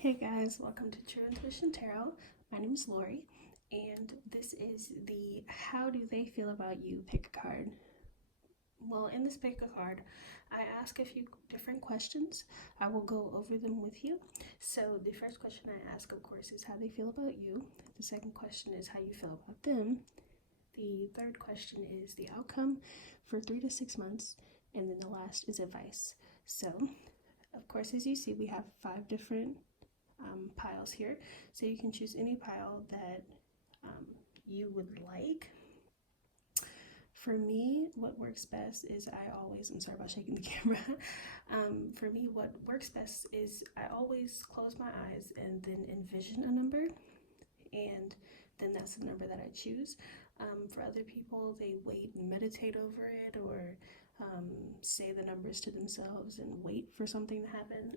Hey guys, welcome to True Intuition Tarot. My name is Lori, and this is the How Do They Feel About You pick a card. Well, in this pick a card, I ask a few different questions. I will go over them with you. So, the first question I ask, of course, is how they feel about you. The second question is how you feel about them. The third question is the outcome for 3 to 6 months. And then the last is advice. So, of course, as you see, we have 5 different piles here, so you can choose any pile that you would like. For me, what works best is I'm sorry about shaking the camera. For me, what works best is I always close my eyes and then envision a number, and then that's the number that I choose. For other people, they wait and meditate over it, or say the numbers to themselves and wait for something to happen.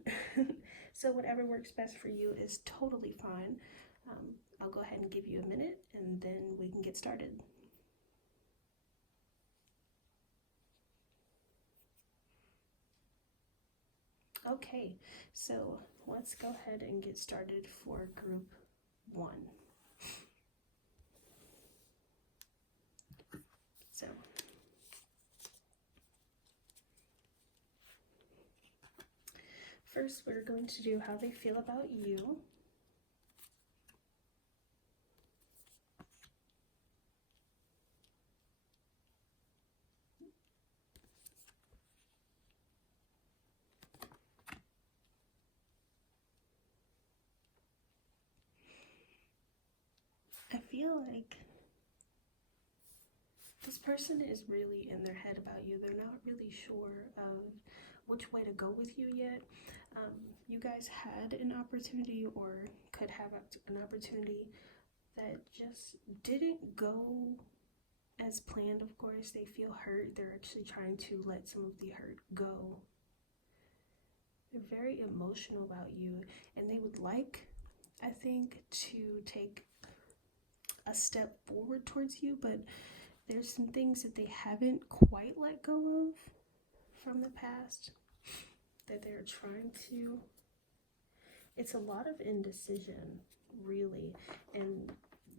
So whatever works best for you is totally fine. I'll go ahead and give you a minute and then we can get started. Okay, so let's go ahead and get started for group 1. So first, we're going to do how they feel about you. I feel like this person is really in their head about you. They're not really sure of which way to go with you yet. You guys had an opportunity, or could have an opportunity, that just didn't go as planned. Of course, they feel hurt. They're actually trying to let some of the hurt go. They're very emotional about you, and they would like, I think, to take a step forward towards you, but there's some things that they haven't quite let go of from the past that they're trying to. It's a lot of indecision, really, and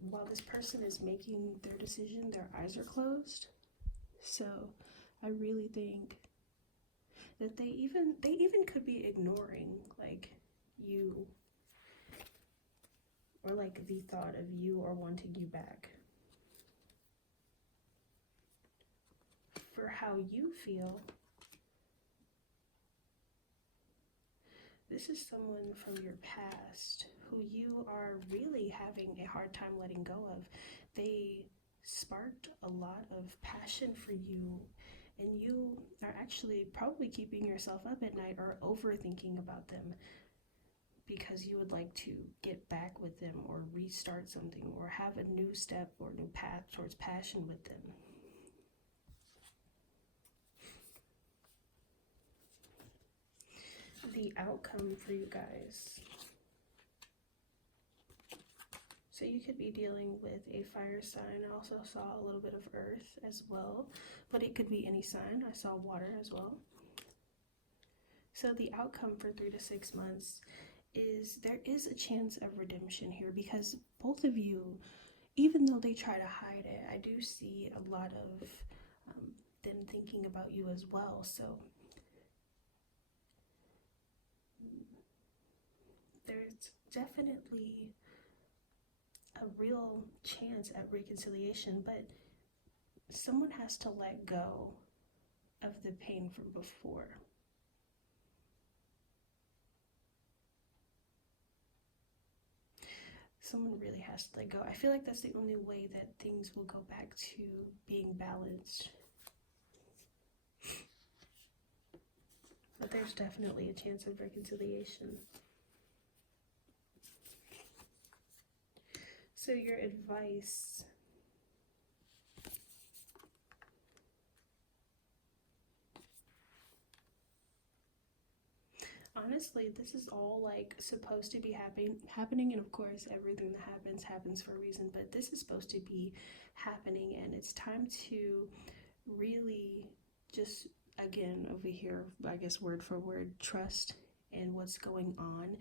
while this person is making their decision, their eyes are closed. So I really think that they even could be ignoring like you, or like the thought of you, or wanting you back. For how you feel, this is someone from your past who you are really having a hard time letting go of. They sparked a lot of passion for you, and you are actually probably keeping yourself up at night or overthinking about them because you would like to get back with them, or restart something, or have a new step or new path towards passion with them. The outcome for you guys. So you could be dealing with a fire sign. I also saw a little bit of earth as well, but it could be any sign. I saw water as well. So the outcome for 3 to 6 months is there is a chance of redemption here, because both of you, even though they try to hide it, I do see a lot of them thinking about you as well. So there's definitely a real chance at reconciliation, but someone has to let go of the pain from before. Someone really has to let go. I feel like that's the only way that things will go back to being balanced. But there's definitely a chance of reconciliation. So your advice. Honestly, this is all like supposed to be happening, and of course everything that happens for a reason, but this is supposed to be happening, and it's time to really just, again, over here, I guess word for word, trust in what's going on.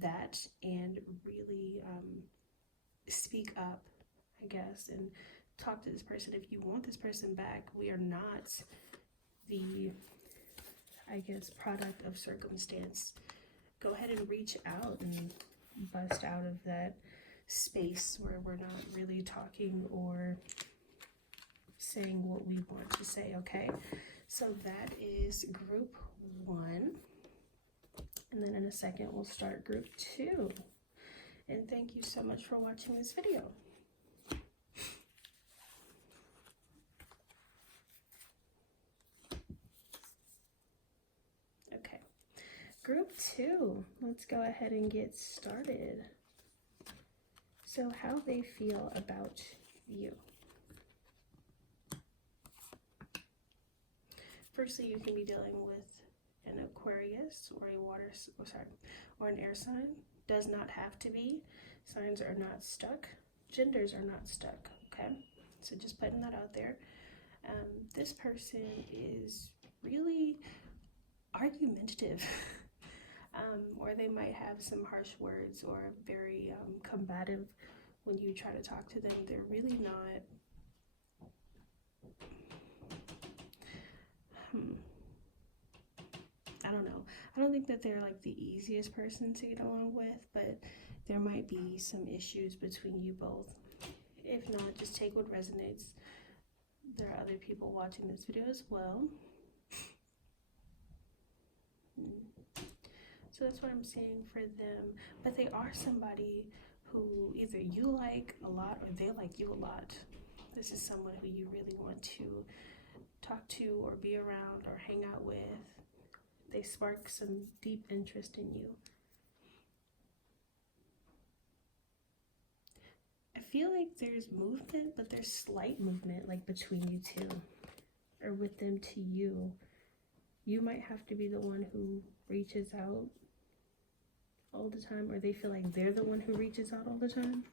that and really speak up, I guess, and talk to this person. If you want this person back, we are not the, I guess, product of circumstance. Go ahead and reach out and bust out of that space where we're not really talking or saying what we want to say, okay? So that is group 1. And then in a second, we'll start group 2. And thank you so much for watching this video. Okay, group 2, let's go ahead and get started. So how they feel about you. Firstly, you can be dealing with an Aquarius or or an air sign. Does not have to be. Signs are not stuck. Genders are not stuck, okay? So just putting that out there. This person is really argumentative. Or they might have some harsh words or very combative when you try to talk to them. They're really not I don't know. I don't think that they're like the easiest person to get along with, but there might be some issues between you both. If not, just take what resonates. There are other people watching this video as well. So that's what I'm seeing for them. But they are somebody who either you like a lot or they like you a lot. This is someone who you really want to talk to or be around or hang out with. They spark some deep interest in you. I feel like there's movement, but there's slight movement like between you two or with them to you. You might have to be the one who reaches out all the time, or they feel like they're the one who reaches out all the time.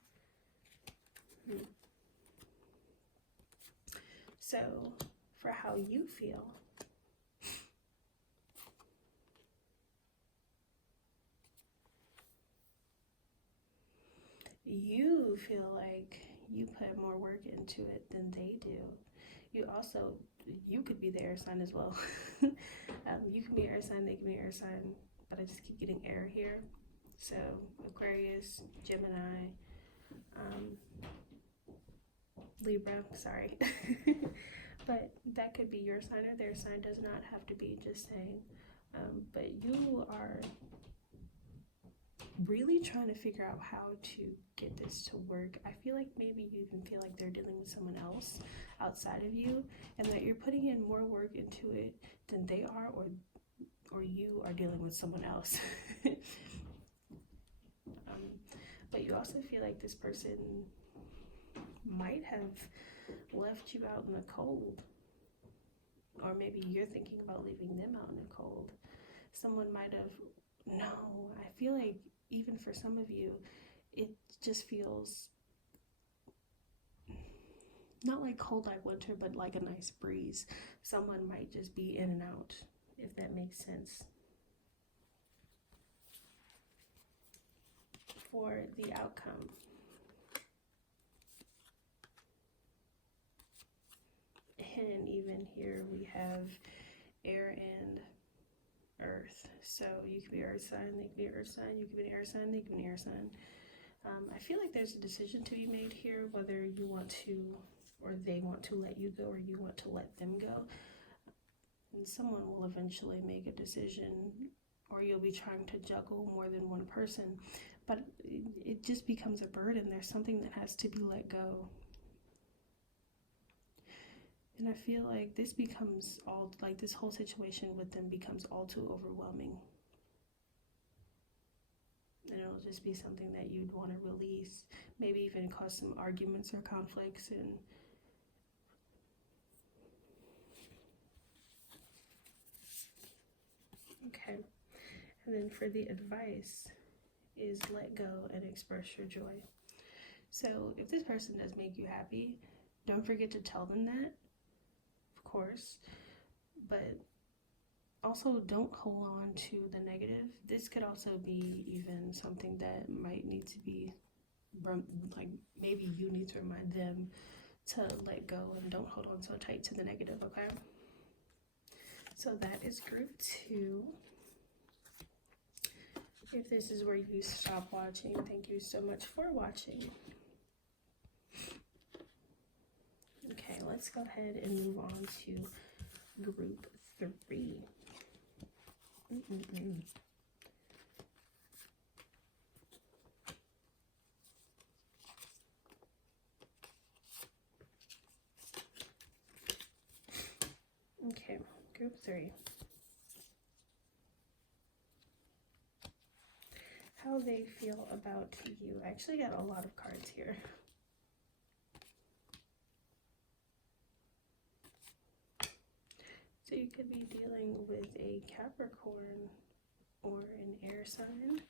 So for how you feel, you feel like you put more work into it than they do. You could be the air sign as well. You can be air sign, they can be air sign, but I just keep getting air here. So Aquarius, Gemini, Libra, sorry. But that could be your sign or their sign, does not have to be, just saying. But you are really trying to figure out how to get this to work. I feel like maybe you even feel like they're dealing with someone else outside of you, and that you're putting in more work into it than they are, or you are dealing with someone else. But you also feel like this person might have left you out in the cold, or maybe you're thinking about leaving them out in the cold. Someone might have, no, I feel like even for some of you, it just feels not like cold like winter, but like a nice breeze. Someone might just be in and out, if that makes sense. For the outcome, and even here we have air and earth. So you could be earth sign, they could be earth sign, you could be an air sign, they could be an air sign. I feel like there's a decision to be made here, whether you want to, or they want to let you go, or you want to let them go. And someone will eventually make a decision, or you'll be trying to juggle more than one person, but it just becomes a burden. There's something that has to be let go. And I feel like this becomes all, like this whole situation with them becomes all too overwhelming. And it'll just be something that you'd want to release, maybe even cause some arguments or conflicts. And okay. And then for the advice is let go and express your joy. So if this person does make you happy, don't forget to tell them that, of course, but Also, don't hold on to the negative. This could also be even something that might need to be, like, maybe you need to remind them to let go and don't hold on so tight to the negative, okay? So that is group 2. If this is where you stop watching, thank you so much for watching. Okay, let's go ahead and move on to group 3. Okay, group 3. How they feel about you. I actually got a lot of cards here. So you could be dealing with a Capricorn or an air sign.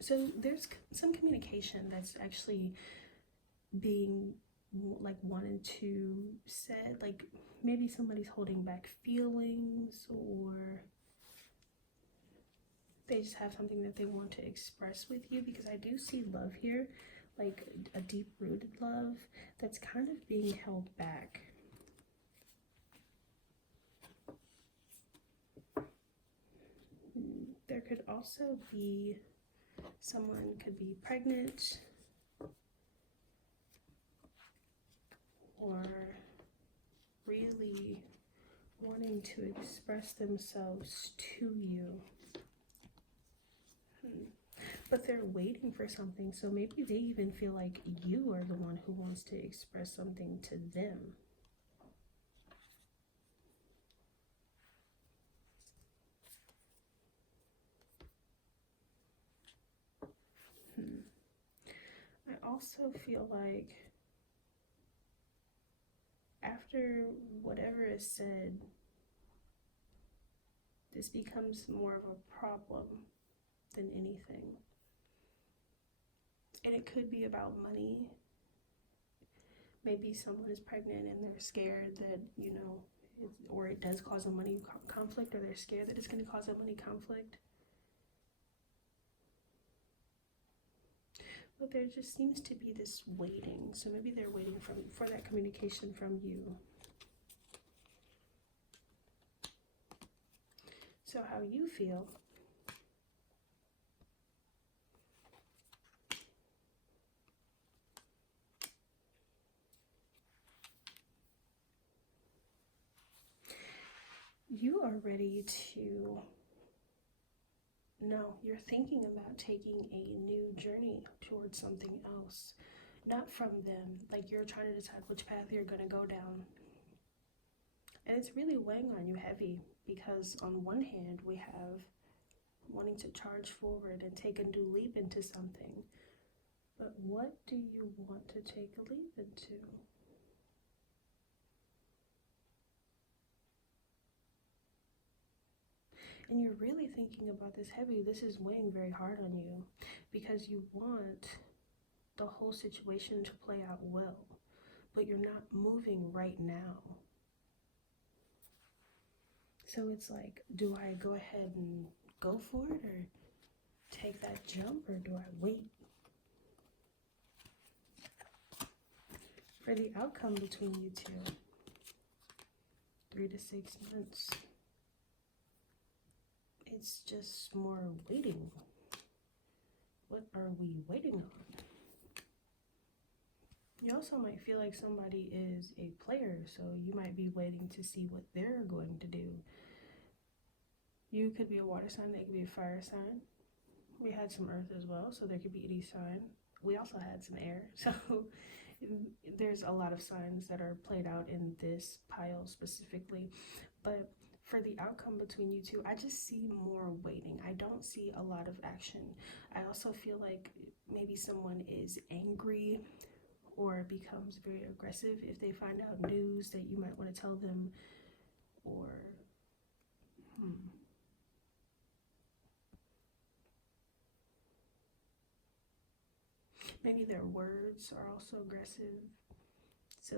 So there's some communication that's actually being like wanted to said, like maybe somebody's holding back feelings, or they just have something that they want to express with you, because I do see love here, like a deep rooted love that's kind of being held back. There could also be someone could be pregnant or really wanting to express themselves to you. But they're waiting for something, so maybe they even feel like you are the one who wants to express something to them. I also feel like after whatever is said, this becomes more of a problem than anything. And it could be about money. Maybe someone is pregnant and they're scared that, you know, or it does cause a money conflict, or they're scared that it's going to cause a money conflict. But there just seems to be this waiting. So maybe they're waiting for that communication from you. So how you feel. You are ready to, no, you're thinking about taking a new journey towards something else, not from them. Like you're trying to decide which path you're going to go down. And it's really weighing on you heavy, because on one hand, we have wanting to charge forward and take a new leap into something. But what do you want to take a leap into? And you're really thinking about this heavy. This is weighing very hard on you, because you want the whole situation to play out well, but you're not moving right now. So it's like, do I go ahead and go for it, or take that jump, or do I wait? For the outcome between you two, 3 to 6 months. It's just more waiting. What are we waiting on? You also might feel like somebody is a player, so you might be waiting to see what they're going to do. You could be a water sign, they could be a fire sign. We had some earth as well, so there could be any sign. We also had some air, so there's a lot of signs that are played out in this pile specifically. But for the outcome between you two, I just see more waiting. I don't see a lot of action. I also feel like maybe someone is angry or becomes very aggressive if they find out news that you might want to tell them, or maybe their words are also aggressive. So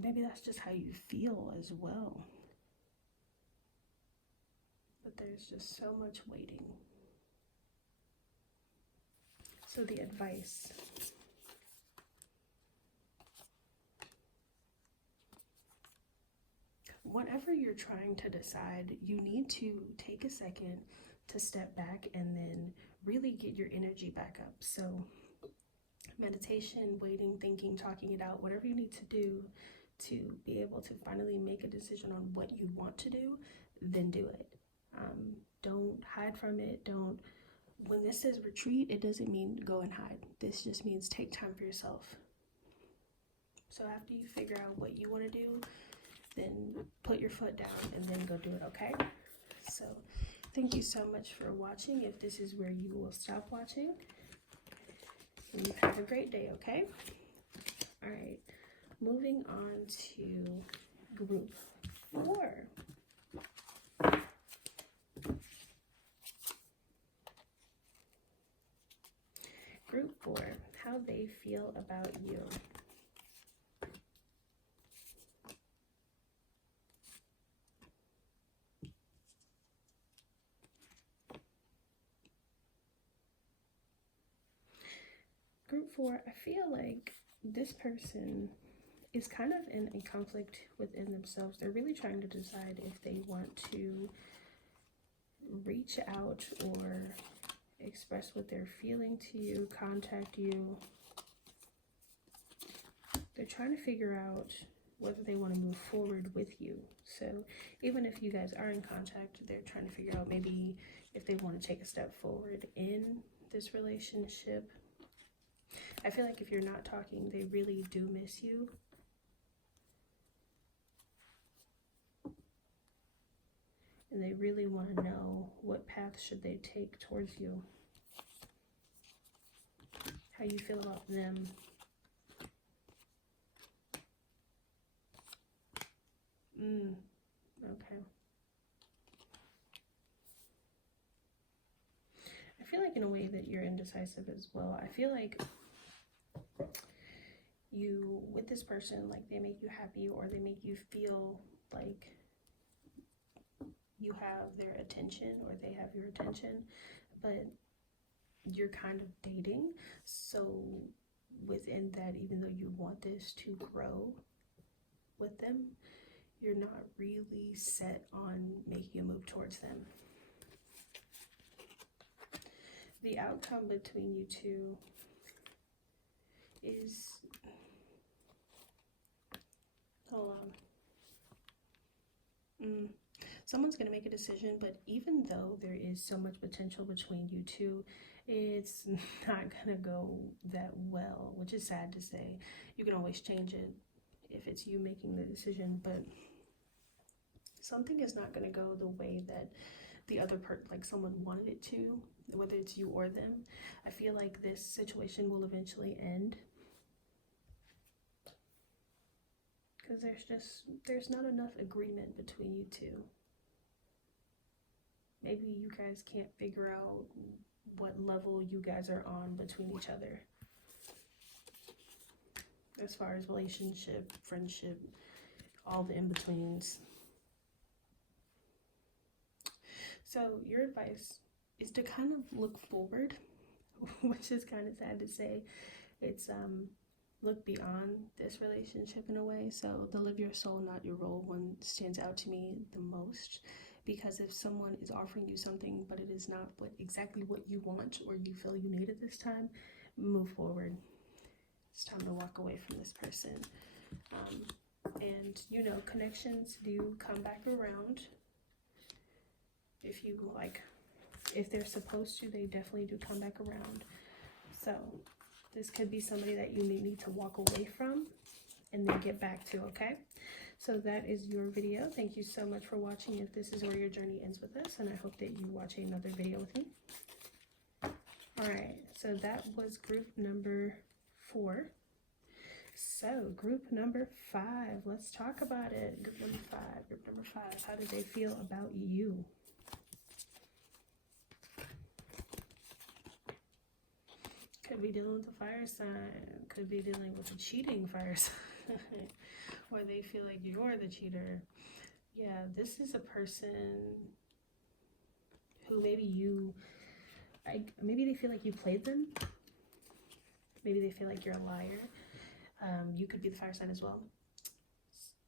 maybe that's just how you feel as well. But there's just so much waiting. So the advice. Whatever you're trying to decide, you need to take a second to step back and then really get your energy back up. So meditation, waiting, thinking, talking it out, whatever you need to do to be able to finally make a decision on what you want to do, then do it. Don't hide from it. When this says retreat, it doesn't mean go and hide. This just means take time for yourself. So after you figure out what you want to do, then put your foot down and then go do it, okay? So thank you so much for watching. If this is where you will stop watching, and you have a great day, okay? All right, moving on to group 4. Group 4, how they feel about you. Group 4, I feel like this person is kind of in a conflict within themselves. They're really trying to decide if they want to reach out or express what they're feeling to you, contact you. They're trying to figure out whether they want to move forward with you. So even if you guys are in contact, they're trying to figure out maybe if they want to take a step forward in this relationship. I feel like if you're not talking, they really do miss you. And they really want to know what path should they take towards you. How you feel about them. Okay. I feel like in a way that you're indecisive as well. I feel like you, with this person, like they make you happy or they make you feel like you have their attention or they have your attention, but you're kind of dating. So within that, even though you want this to grow with them, you're not really set on making a move towards them. The outcome between you two is, hold on. Someone's going to make a decision, but even though there is so much potential between you two, it's not going to go that well, which is sad to say. You can always change it if it's you making the decision, but something is not going to go the way that the other like someone wanted it to, whether it's you or them. I feel like this situation will eventually end because there's not enough agreement between you two. Maybe you guys can't figure out what level you guys are on between each other as far as relationship, friendship, all the in-betweens. So your advice is to kind of look forward, which is kind of sad to say. It's look beyond this relationship in a way. So the live your soul, not your role one stands out to me the most, because if someone is offering you something but it is not exactly what you want or you feel you need at this time, move forward. It's time to walk away from this person. And you know, connections do come back around. If you like, if they're supposed to, they definitely do come back around. So this could be somebody that you may need to walk away from and then get back to, okay? So that is your video. Thank you so much for watching. If this is where your journey ends with us, and I hope that you watch another video with me. All right, so that was group number 4. So group number 5, let's talk about it. Group number 5, how do they feel about you? Could be dealing with a fire sign, could be dealing with a cheating fire sign. or they feel like you're the cheater. Yeah, this is a person who maybe they feel like you played them. Maybe they feel like you're a liar. You could be the fire sign as well.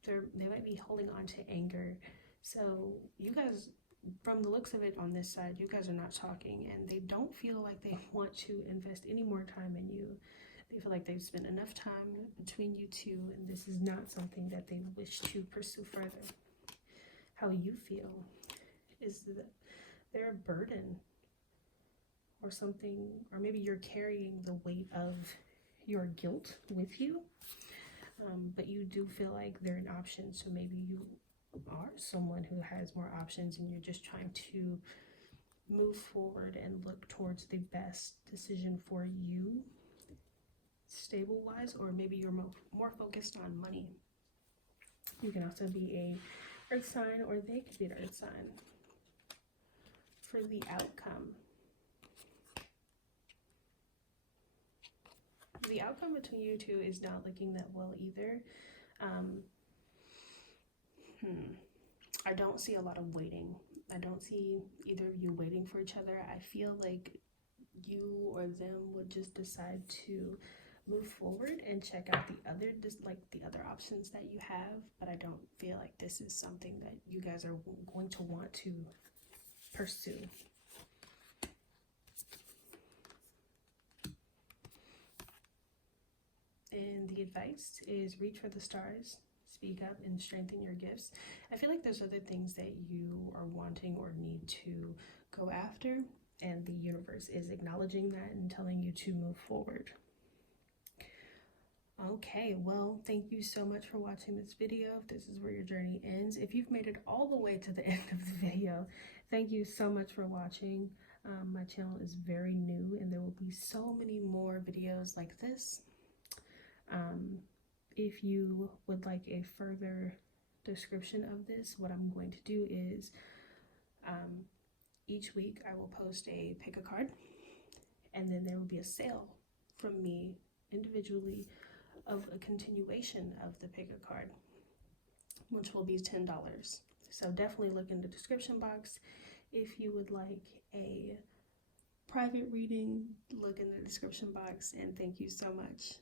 They might be holding on to anger. So you guys, from the looks of it on this side, you guys are not talking, and they don't feel like they want to invest any more time in you. They feel like they've spent enough time between you two, and this is not something that they wish to pursue further. How you feel is that they're a burden or something, or maybe you're carrying the weight of your guilt with you, but you do feel like they're an option. So maybe you are someone who has more options and you're just trying to move forward and look towards the best decision for you, stable wise, or maybe you're more focused on money. You can also be a earth sign, or they could be an earth sign. For the outcome, the outcome between you two is not looking that well either. I don't see a lot of waiting. I don't see either of you waiting for each other. I feel like you or them would just decide to move forward and check out the other options that you have, but I don't feel like this is something that you guys are going to want to pursue. And the advice is reach for the stars, speak up, and strengthen your gifts. I feel like there's other things that you are wanting or need to go after, and the universe is acknowledging that and telling you to move forward. Okay, well, thank you so much for watching this video. If this is where your journey ends, if you've made it all the way to the end of the video, thank you so much for watching. My channel is very new, and there will be so many more videos like this. If you would like a further description of this, what I'm going to do is each week I will post a pick a card, and then there will be a sale from me individually of a continuation of the pick a card, which will be $10. So definitely look in the description box. If you would like a private reading, look in the description box, and thank you so much.